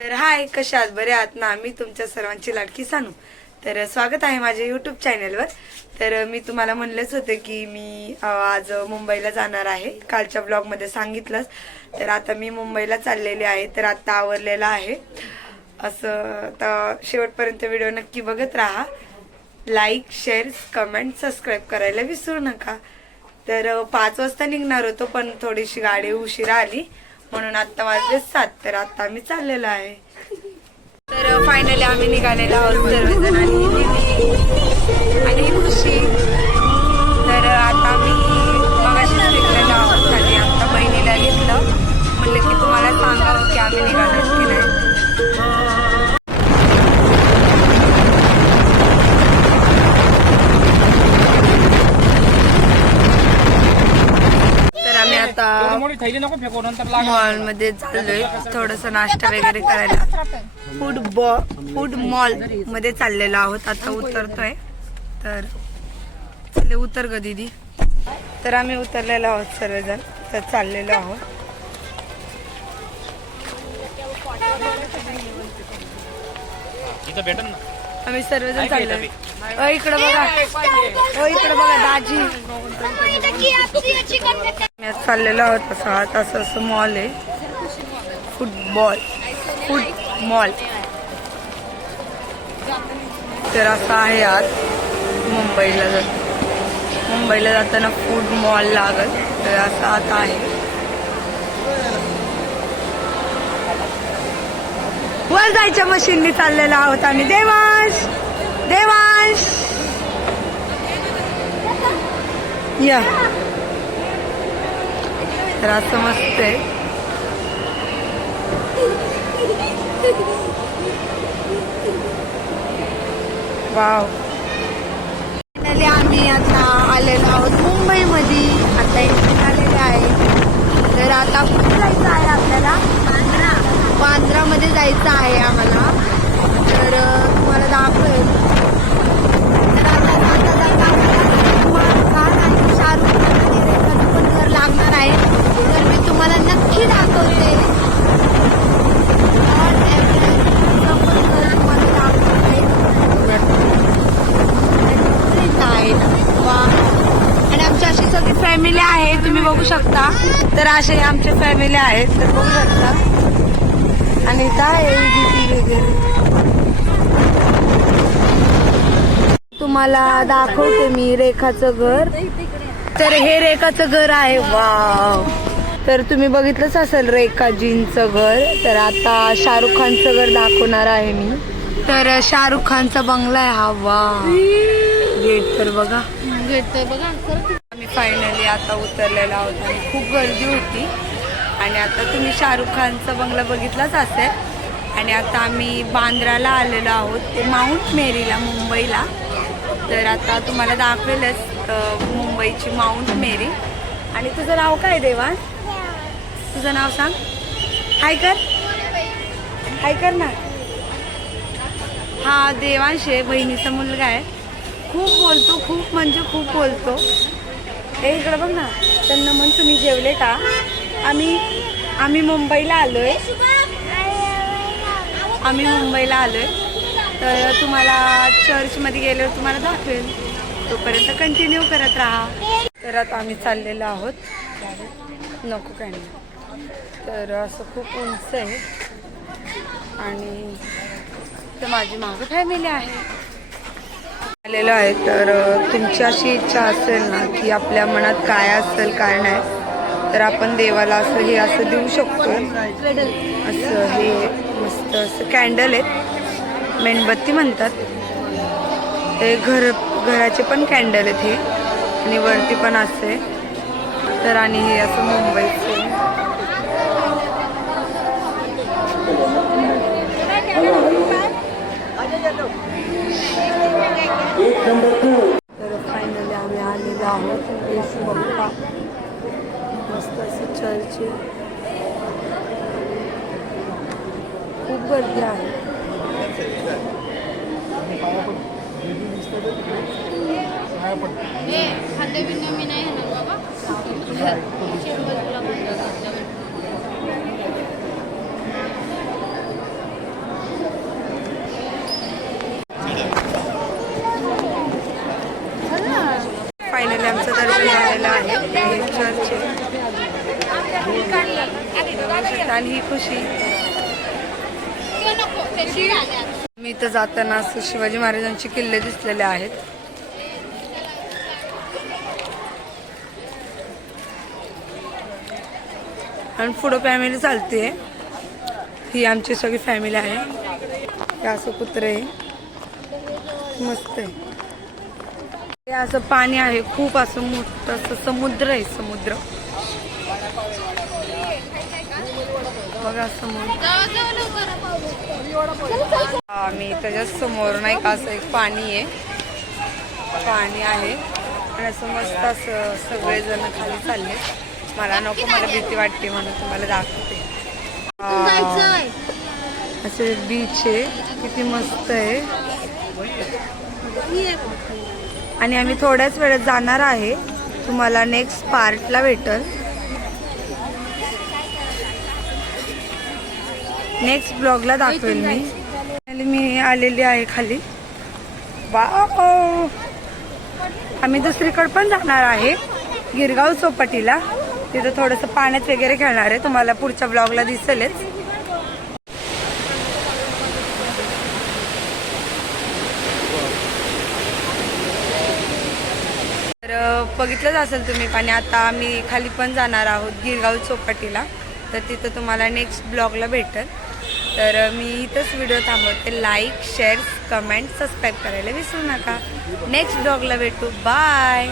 तर हाय कशा आहात? बरे आहात ना? मी तुमच्या सर्वांची लाडकी सांगू तर स्वागत आहे माझ्या युट्यूब चॅनलवर तर मी तुम्हाला म्हणलेच होते की मी आज मुंबईला जाणार आहे. कालच्या ब्लॉगमध्ये सांगितलंच. तर आता मी मुंबईला चाललेले आहे तर आता आवरलेलं आहे. असं तर शेवटपर्यंत व्हिडिओ नक्की बघत राहा. लाईक शेअर कमेंट सबस्क्राईब करायला विसरू नका. तर पाच वाजता निघणार होतो पण थोडीशी गाडी उशिरा आली. म्हणून आता वाजले सात तर आता आम्ही चाललेलो आहे. तर फायनली आम्ही निघालेलो आहोत सर्वजण आणि आणि खुशी. तर आता आम्ही थैली नको फेकू नंतर लाग मॉलमध्ये चाललोय. थोडस नाश्ता वगैरे करायला. फूड बॉ फूड मॉलमध्ये चाललेलो आहोत. आता उतरतोय. तर चले उतर ग दीदी. तर आम्ही उतरलेलो आहोत सर्वजण. तर चाललेलो आहोत. आम्ही सर्वजण चाललोय. अ, इकडं बघा. हो इकडं बघा दाजी. आज चाललेलो आहोत असं आत असं असं मॉल आहे. फुटबॉल फूड मॉल तर असं आहे आज मुंबईला जात मुंबईला जाताना फूड मॉल लागत तर असं आता आहे. वर जायच्या मशीननी चाललेला आहोत आम्ही. देवांश! देवांश! या. तर समजते मस्त वाव. फायनली आम्ही आता आलेलो आहोत मुंबईमध्ये आता इथे आलेले आहे तर आता कुठे जायचं आहे आपल्याला बांद्रा बांद्रामध्ये जायचं आहे आम्हाला तर अं, तुम्हाला दाखवेल तर आता जाता जाता आपल्याला सलमान खान आणि शाहरुख खान आणि रेखाचं पण घर लागणार आहे तर मी तुम्हाला नक्की दाखवते Lord Everestचं पण घर तुम्हाला दाखवते. आहे वा आणि आमची अशी सगळी फॅमिली आहे तुम्ही बघू शकता. तर असे आमचे फॅमिली आहेत. तर बघू शकता. आणि काय तुम्हाला दाखवते मी रेखाचं घर. तर हे रेखाचं घर आहे. वाव. तर तुम्ही बघितलंच असेल रेखाजींचं घर. तर आता शाहरुख खानचं घर दाखवणार आहे मी. तर शाहरुख खानचा बंगला आहे हा. वा गेट तर बघा. मी फायनली आता उतरलेला आहोत आणि खूप गर्दी होती. आणि आता तुम्ही शाहरुख खानचा बंगला बघितलाच असेल. आणि आता आम्ही बांद्राला आलेलो आहोत. ते माउंट मेरीला मुंबईला. तर आता तुम्हाला दाखवेलच मुंबईची माउंट मेरी. आणि तुझं नाव काय देवा? तुझं नाव सांग. हाय कर. हाय कर ना. हा देवांश आहे. बहिणीचा मुलगा आहे. खूप बोलतो खूप म्हणजे खूप बोलतो. हे इकडं बघ ना. त्यांना म्हण तुम्ही जेवले का? आम्ही आम्ही मुंबईला आलोय. आम्ही मुंबईला आलोय. तर तुम्हाला चर्चमध्ये गेल्यावर तुम्हाला दाखवेल तोपर्यंत कंटिन्यू करत राहा. तर आता आम्ही चाललेलो आहोत. नको काय नाही. तर असं खूप उंच आहे. आणि तर माझी मागं फॅमिली आहे. आलेलो आहे तर तुमची अशी इच्छा असेल ना की आपल्या मनात काय असेल काय नाही तर आपण देवाला असं हे असं देऊ शकतो. असं हे मस्त असं कॅन्डल आहेत. मेणबत्ती म्हणतात. ते घर घराचे पण कॅन्डल आहेत हे. आणि वरती पण असे. तर आणि हे असं मुंबईचे. तर फायनली आम्ही आलेलो आहोत. येशू बाप्पा. मस्त असं चर्च. खूप गर्दी आहे. मी नाही बाबा. आणि ही खुशी. मी इथं जाताना असं शिवाजी महाराजांचे किल्ले दिसलेले आहेत. आणि पुढं फॅमिली चालते ही आमची सगळी फॅमिली आहे. हे असं कुत्रे आहे. मस्त आहे. हे असं पाणी आहे. खूप असं मोठं असं समुद्र आहे समुद्र. बघा समोर. आम्ही त्याच्यासमोर नाही का असं एक पाणी आहे. पाणी आहे. आणि असं मस्त असं सगळेजण खाली चालले. मला नको मला भीती वाटते म्हणून तुम्हाला दाखवते. असे बीच आहे. किती मस्त आहे. आणि आम्ही थोड्याच वेळात जाणार आहे. तुम्हाला नेक्स्ट पार्टला भेटल. नेक्स्ट ब्लॉगला दाखवेल मी. मी आलेली आहे खाली. वा आम्ही दुसरीकडे पण जाणार आहे. गिरगाव चौपाटीला. तिथं थोडंसं पाण्यात वगैरे खेळणार आहे. तुम्हाला पुढच्या ब्लॉगला दिसेलच. तर बघितलंच असेल तुम्ही पाणी आता आम्ही खाली पण जाणार आहोत गिरगाव चौपाटीला. तर तिथं तुम्हाला नेक्स्ट ब्लॉगला भेटेल. तर मी इथंच व्हिडिओ थांबवते. लाईक शेअर कमेंट सबस्क्राईब करायला विसरू नका. नेक्स्ट ब्लॉगला भेटू. बाय